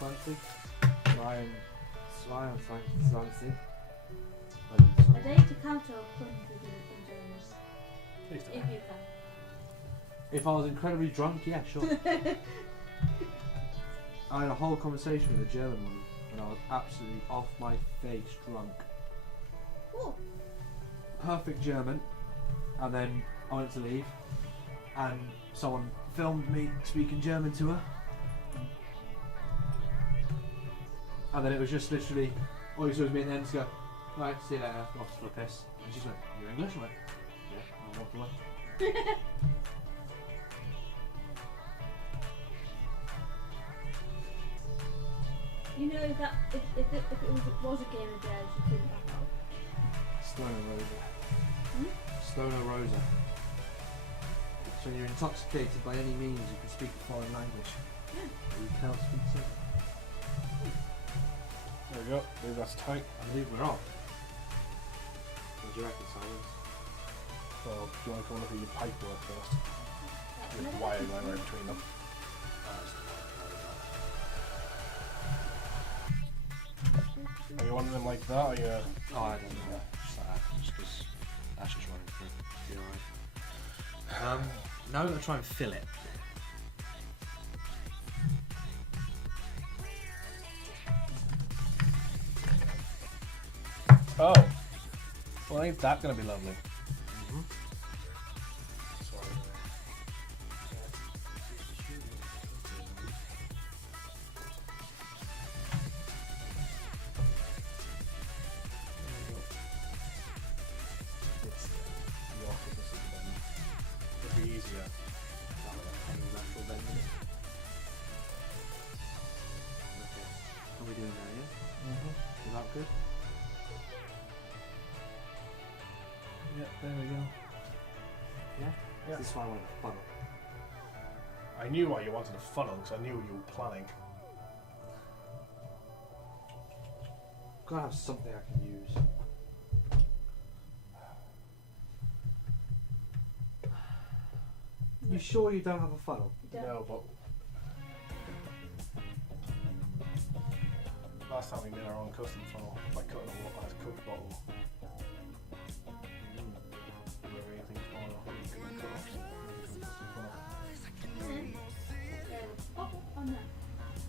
22. 22. A day to count or couldn't be in German. Please If don't. you can. If I was incredibly drunk, yeah, sure. I had a whole conversation with a German woman when I was absolutely off my face drunk. Ooh. Perfect German. And then I went to leave and someone filmed me speaking German to her. And then it was just literally, all you saw was me and then just go, right, see you later, off for a piss. And she just went, you're English? I went, yeah, and I walked away. You know that if it was a game of theirs, you couldn't back out. Stoner Rosa. Hmm? Stoner Rosa. So when you're intoxicated by any means, you can speak a foreign language. Yeah. Or you cannot speak so. There we go. I believe that's tight. I believe we're off. What do you reckon, Simon? Well, do you want to come look at your pipe work first? With wire going right between them. Are you wanting them like that, or you? Oh, I don't know. Just because Ash is running through. Be alright. Now we're going to try and fill it. Oh. Well, ain't that going to be lovely? Mm-hmm. Sorry. It's the opposite of them. It'd be easier. Natural bend in it. Okay. How are we doing now, yeah? Mm-hmm. Is that good? Yeah, there we go. Yeah? Yeah. This is why I wanted a funnel. I knew why you wanted a funnel, because I knew you were planning. Gotta have something I can use. You sure you don't have a funnel? You don't. No, but last time we made our own custom funnel by cutting a Coke bottle. Whatever you think small enough, you can cut off a custom funnel. Pop up on there.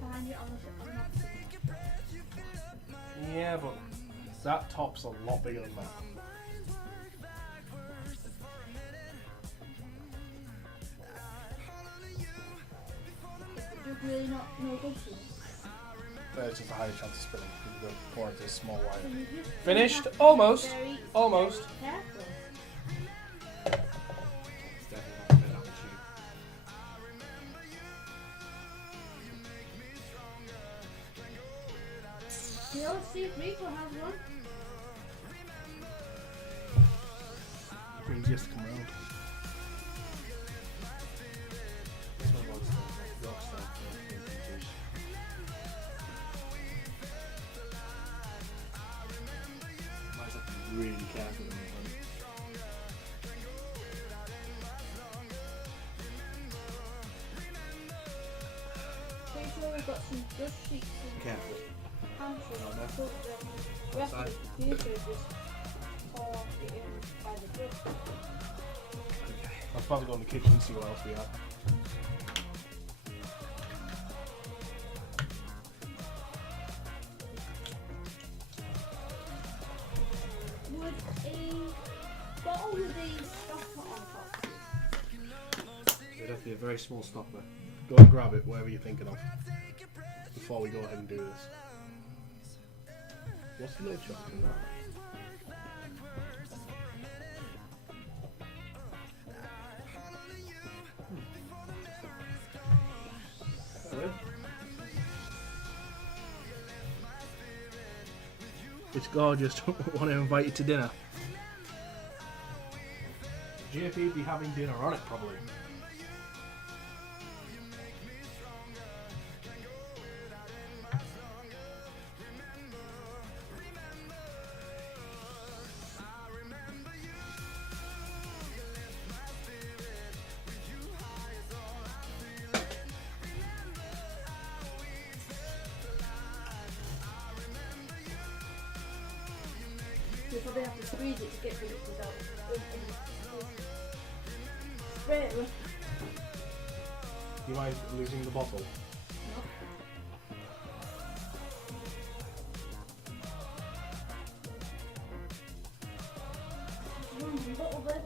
Behind you on the Yeah, but that top's a lot bigger than that. You're really not no good for it. There's just a higher chance of spilling because we're pouring this small wire. So you just Finished? have to Almost. be very, Almost. very careful. It's definitely not going down the tube. You know, Steve Rico has one. Means he has to come around. This one was Rockstar vintage. Might have to be really careful with this one. Pretty sure we've got some dust sheets and Careful. pencils. No, no. So the rest of the future is just pour it in by the dust. Okay. I was about to go in the kitchen and see what else we have. Would a bottle with a stopper on top? It'd have to be a very small stopper. Go and grab it, whatever you're thinking of, before we go ahead and do this. What's the little chocolate in that? Hello? It's gorgeous. Want to invite you to dinner. JP would be having dinner on it, probably. probably have to squeeze it to get the liquid out. Spray it with. Do you mind losing the bottle? No. Little bit.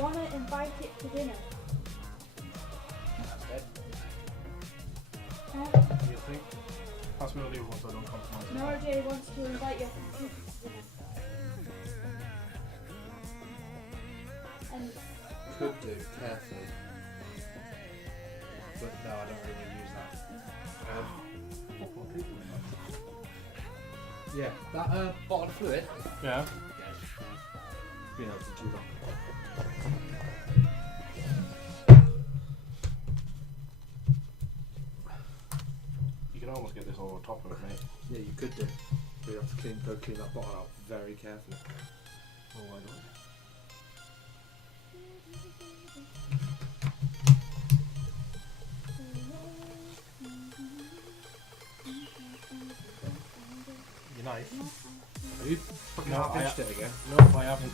Wanna invite it to dinner? That's dead. Huh? You think? Pass me all the other ones so I don't compromise. Nora J wants to invite your computer to dinner. And Could do, carefully. But no, I don't really use that. Yeah, that bottle of fluid. Yeah. Been out for too long. You can almost get this all on top of it, mate. Yeah, you could do. But you have to clean that bottle out very carefully. Oh, why not? Your knife? Have you fucking No, half I pinched it again? No, I haven't.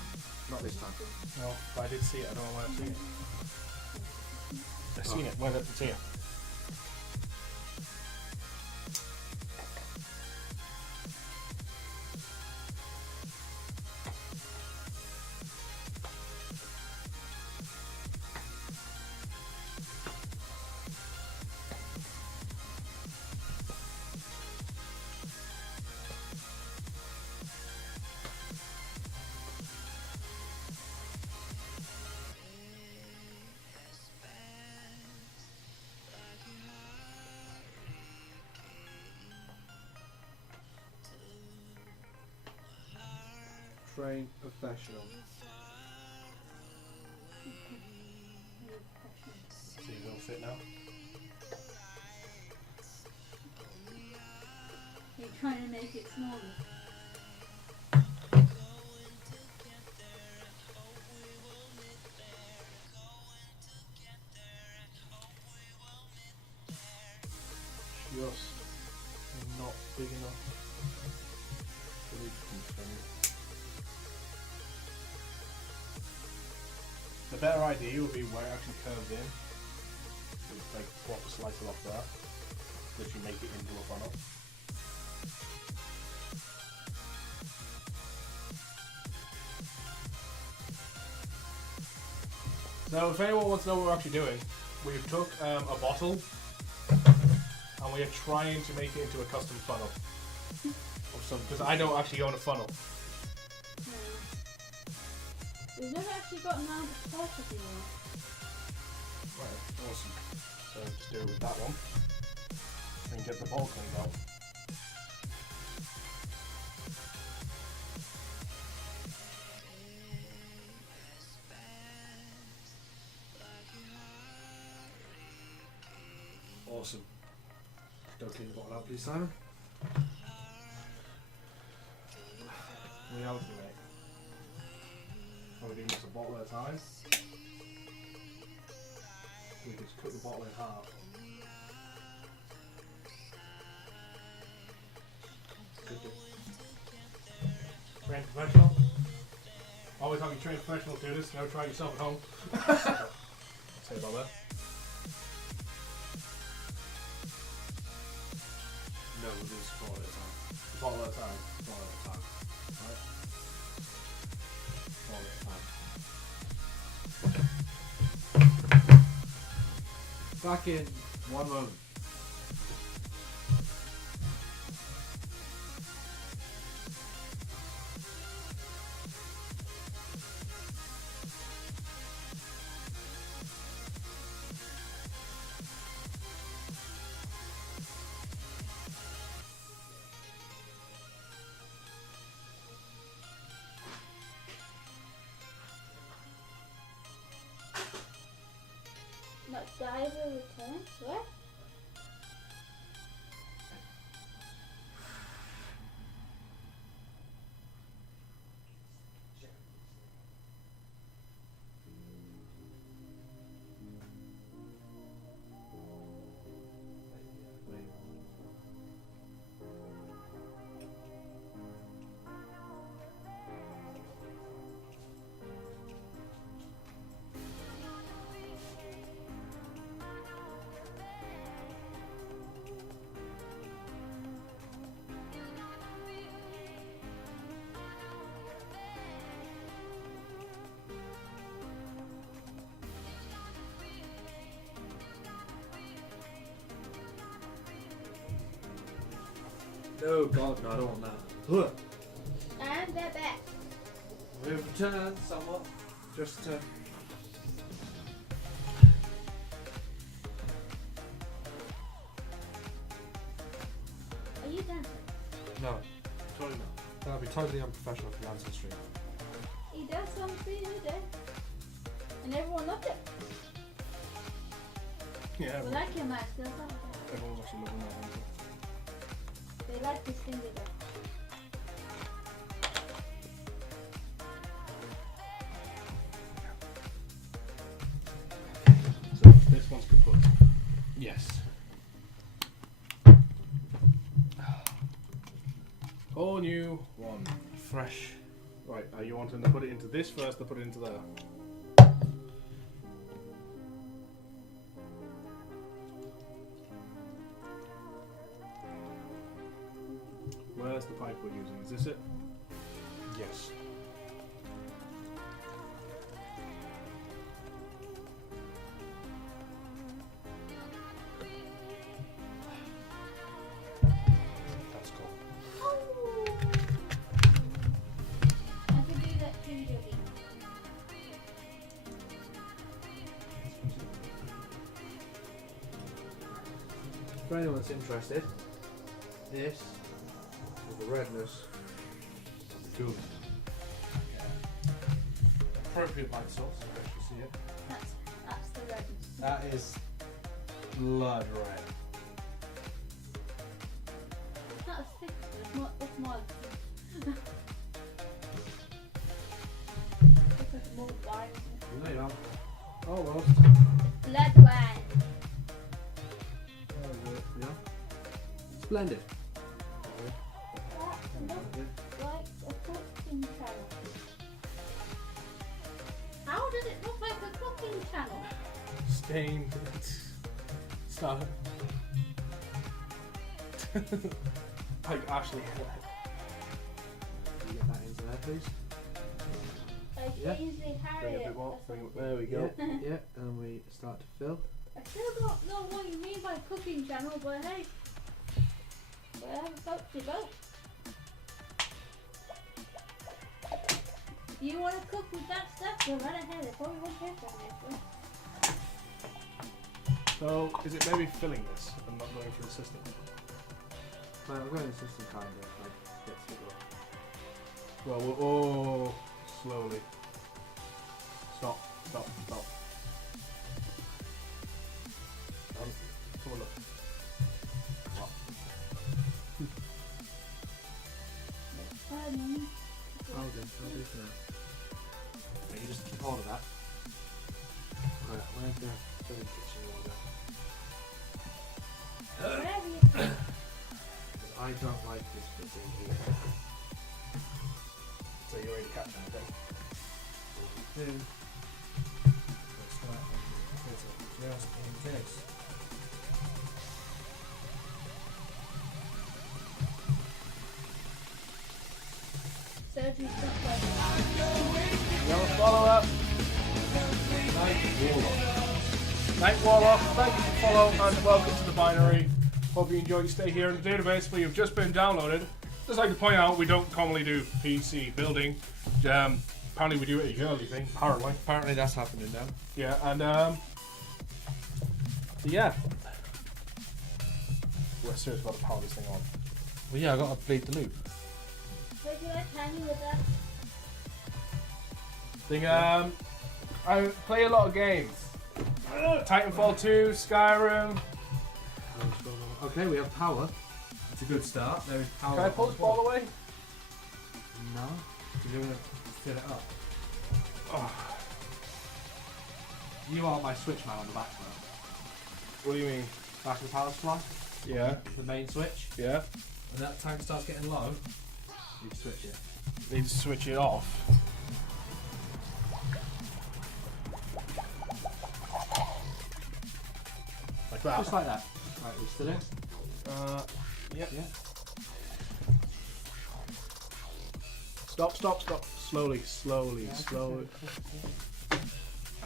Not this time. No, but I did see it. I don't know where I've seen it. I've seen it. Where did I see it? Trained professional. So you will fit now? you're trying to make it smaller. Just not big enough. Really confirmed. The better idea would be where it actually curves in. It's like drop a slicer off there. Literally make it into a funnel. So if anyone wants to know what we're actually doing, we took a bottle and we are trying to make it into a custom funnel of some, because I don't actually own a funnel. No. We've never actually gotten around to purchasing one. Right, awesome. So just do it with that one and get the bottle cleaned out. Awesome. Don't clean the bottle out, please, Simon. Reality, mate. Are we doing this a bottle at a time? We just cut the bottle in half. Could do. Trained professional. Always have your trained professional do this. Never try it yourself at home. Say about that. No, we'll do this a bottle at a time. A bottle at a time. Bottle at a time. Right? Bottle at a time. Back in one moment. Not diver returns? What? Oh god, no, I don't want that. And they're back. We've returned somewhat. Just to. Are you dancing? No, totally not. That'll be totally unprofessional for the dancing stream. He does something today. And everyone loved it. Yeah, We like your mask, doesn't it? everyone's actually loving that answer. They like this thing today. So this one's kaput. Yes. All new one. Fresh. Right, are you wanting to put it into this first or put it into there? Where's the pipe we're using? Is this it? Yes. That's cool. Oh! I can do that too, Joey. For anyone that's interested, this is the redness of the goo. Appropriate light source, you can actually see it. That's the redness. That is blood red. It's not as thick, but it's more it's like more wine. No, you don't. Almost. Blood wine. Yeah. Splendid. That looks like a cooking channel. How does it look like a cooking channel? Stained. Stop. Like Ashley. Can you get that into there, please? Like Yeah. they usually have Bring a it. bit more. or something. There we go. Yeah, yeah, and we start to fill. I still don't know what you mean by cooking channel, but hey, whatever floats your boat. If you want to cook with that stuff, go right ahead. It probably won't taste that nice. So, is it maybe filling this and not going through the system? Well, I'm going to system kind of like gets it Well, oh, slowly. Stop, stop, stop. Come on, look. What? I'll do for now. Right, you just keep hold of that. Right, where's the filling kitchen order? Whatever you think. I don't like this bit in here. So you're already capturing the thing. Then, Let's start just in case. Surgery stuff like that. We have a follow-up. Night Warlock. Night Warlock, thank you for follow and welcome to the binary. Hope you enjoy your stay here in the database where you've just been downloaded. Just like to point out, we don't commonly do PC building. Apparently we do it a yearly thing, apparently. apparently that's happening now. Yeah, and so yeah. We're serious about to power this thing on. Well, yeah, I got to bleed the loop. Would you like candy with that? I play a lot of games. Titanfall 2, Skyrim. Okay, we have power. It's a good start. There is power. Can I pull this ball away? No. You're going to fill it up. Oh, You are my switch man on the back now. what do you mean? Back of the power supply. Yeah, The main switch. yeah. When that tank starts getting low, you switch it. Need to switch it off. Like that. Just like that. Right, we're still in. Yep. Yeah. Stop, stop, stop. Slowly, slowly, Yeah, slowly. okay.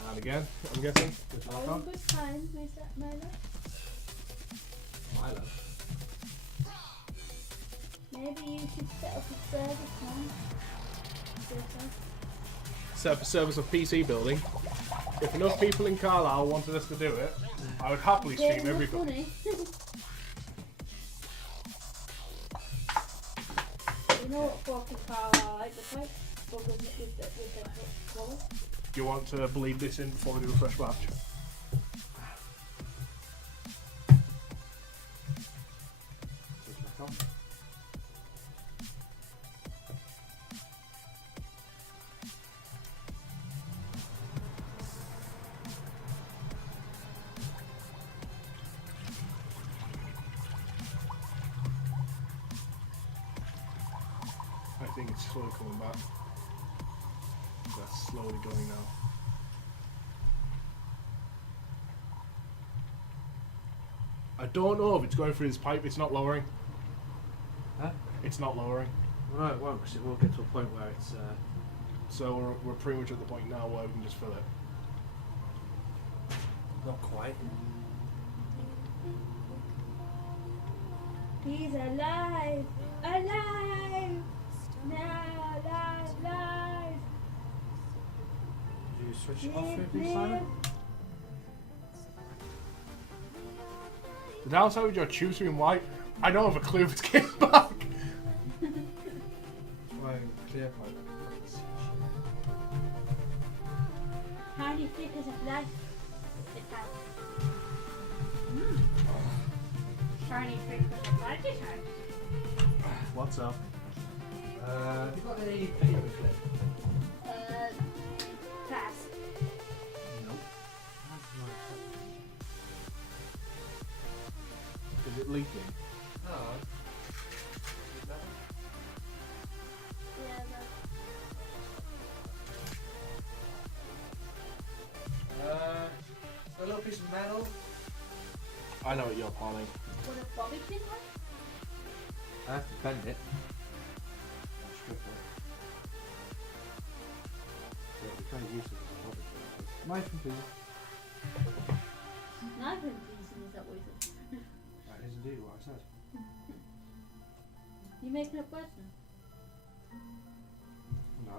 And again, I'm guessing. Good All luck in good time, Milo. Milo. Maybe you should set up a service, man. Set up a service of PC building. If enough people in Carlisle wanted us to do it, I would happily stream every day. Money. You know what fucking Carlisle like? The pipe buggers with the colour. Do you want to bleed this in before we do a fresh batch? Switch back on. I think it's slowly coming back. That's slowly going now. I don't know if it's going through this pipe. It's not lowering. Huh? It's not lowering. Well, no, it won't, because it will get to a point where it's. So we're pretty much at the point now where we can just fill it. Not quite. He's alive! Alive! Now, alive! Did you switch it off for me, Simon? The downside with your tubes being white, I don't have a clue if it's getting back. Try and clear pipe. Tiny flickers of life. It's out. Tiny flickers of life. It's out. What's up? Have you got any video clip? Pass. Nope. Is it leaking? No. Yeah, A little piece of metal. I know what you're planning. what a bobby pin was? I have to bend it. Strip it. Yeah, we kind of use it as a bobby pin. Knife and pin. Knife and piece, is that what you said? That is indeed what I said. You making up words now? No.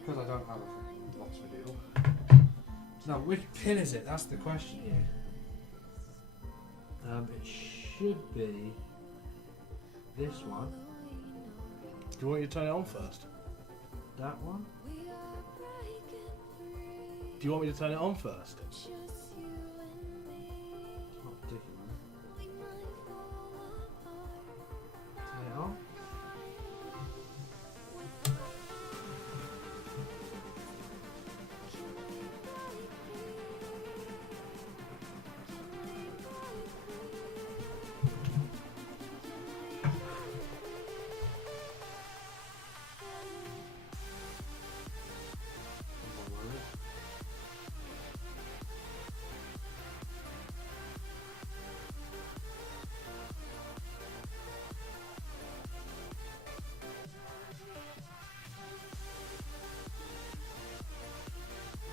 Because I don't have a box video. Now, which pin is it? That's the question here. It should be this one. Do you want me to turn it on first? That one. Do you want me to turn it on first? It's not particular. Turn it on.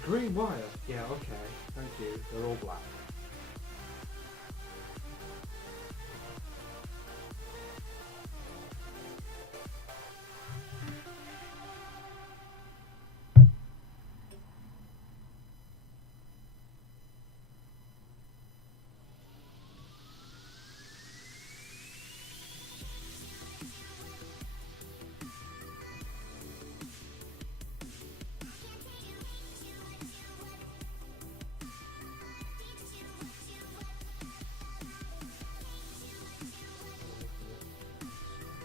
Green wire? Yeah, okay. Thank you. They're all black.